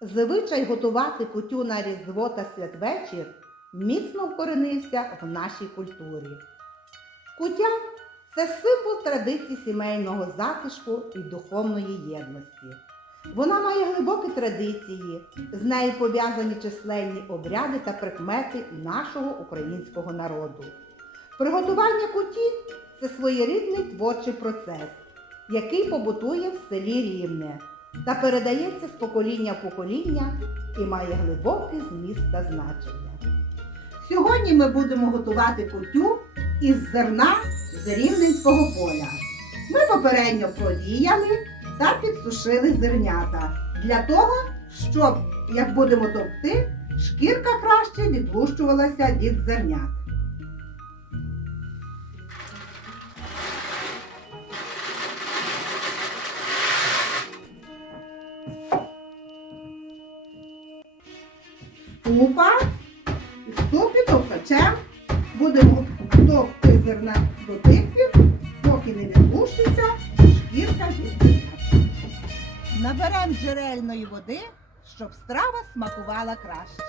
Звичай готувати кутю на Різдво та святвечір міцно вкоренився в нашій культурі. Кутя це символ традицій сімейного затишку і духовної єдності. Вона має глибокі традиції, з нею пов'язані численні обряди та прикмети нашого українського народу. Приготування куті це своєрідний творчий процес, який побутує в селі Рівне та передається з покоління в покоління і має глибокий зміст та значення. Сьогодні ми будемо готувати кутю із зерна з рівненського поля. Ми попередньо продіяли та підсушили зернята для того, щоб, як будемо товкти, шкірка краще відлущувалася від зернят. В ступі товкачем будемо товкти зерна до тих пір, поки не відлущиться шкірка від. Наберемо джерельної води, щоб страва смакувала краще.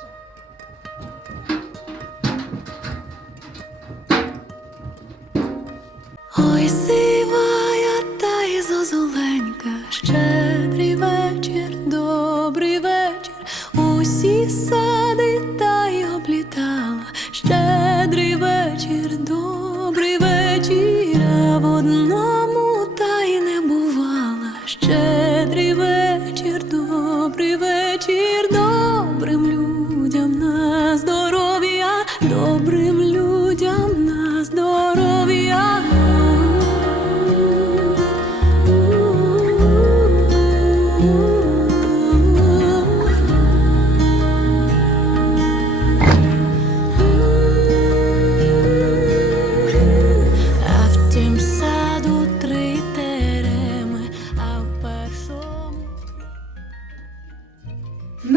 Ой, сивая та й зозуленька, щедрий tira, wouldn't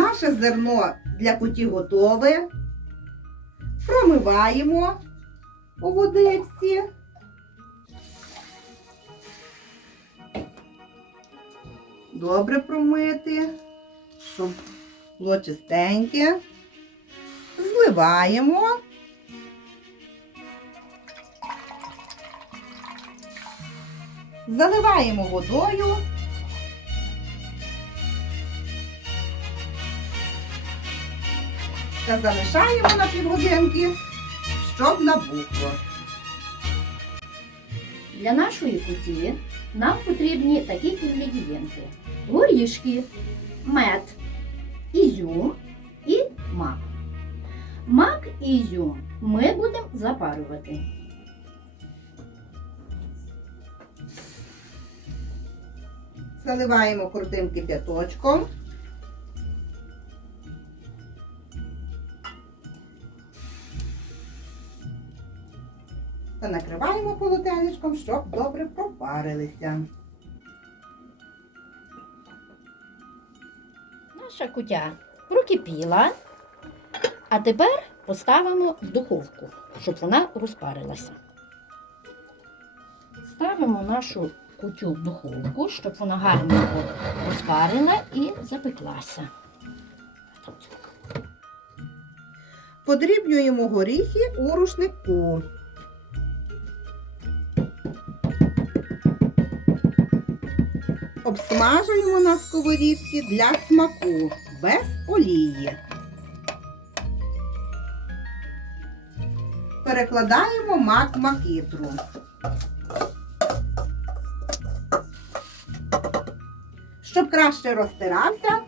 Наше зерно для куті готове. Промиваємо у водичці. Добре промити, щоб було чистеньке. Зливаємо. Заливаємо водою. Та залишаємо на півгодинки, щоб набухло. Для нашої куті нам потрібні такі інгредієнти: горішки, мед, ізюм і мак. Мак і ізюм ми будемо запарювати. Заливаємо крутим кип'яточком. Та накриваємо полотенечком, щоб добре пропарилися. Наша кутя прокипіла, а тепер поставимо в духовку, щоб вона розпарилася. Ставимо нашу кутю в духовку, щоб вона гарно розпарила і запеклася. Подрібнюємо горіхи у рушнику. Обсмажуємо на сковорідці для смаку без олії. Перекладаємо мак макітру. Щоб краще розтирався,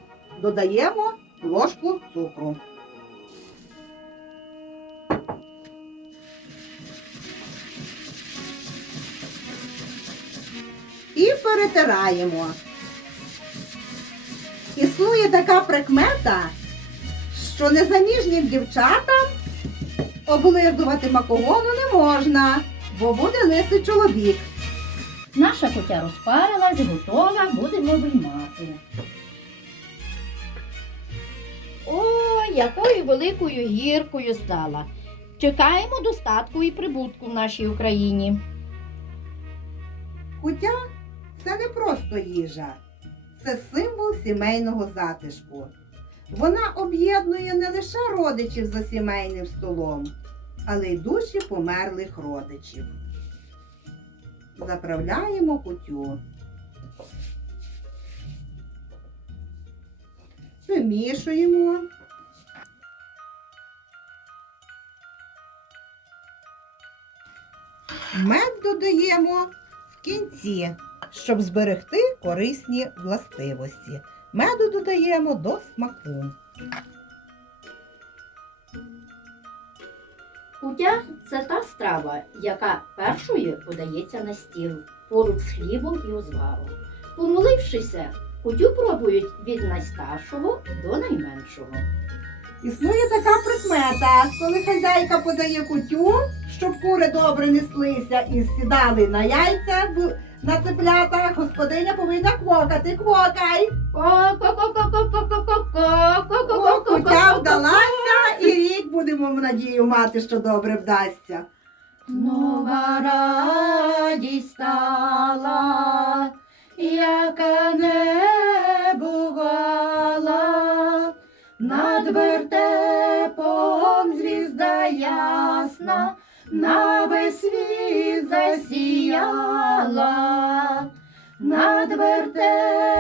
додаємо ложку цукру. Перетираємо. Існує така прикмета, що незаміжнім дівчатам облизувати макогону не можна, бо буде лисий чоловік. Наша кутя розпарилась, готова, будемо виймати. Ой, якою великою гіркою стала. Чекаємо достатку і прибутку в нашій Україні. Кутя це не просто їжа, це символ сімейного затишку. Вона об'єднує не лише родичів за сімейним столом, але й душі померлих родичів. Заправляємо кутю. Вимішуємо. Мед додаємо в кінці, щоб зберегти корисні властивості. Меду додаємо до смаку. Кутя це та страва, яка першою подається на стіл поруч з хлібом і узваром. Помолившися, кутю пробують від найстаршого до найменшого. Існує така прикмета, коли хазяйка подає кутю, щоб кури добре неслися і сідали на яйця на цеплята, господиня повинна квокати. Квокай! О, вдалася, і рік будемо надію мати, що добре вдасться. Нова радість стала, яка не бувала, над вертепом звізда ясна, на весь світ засіяла, над вертепом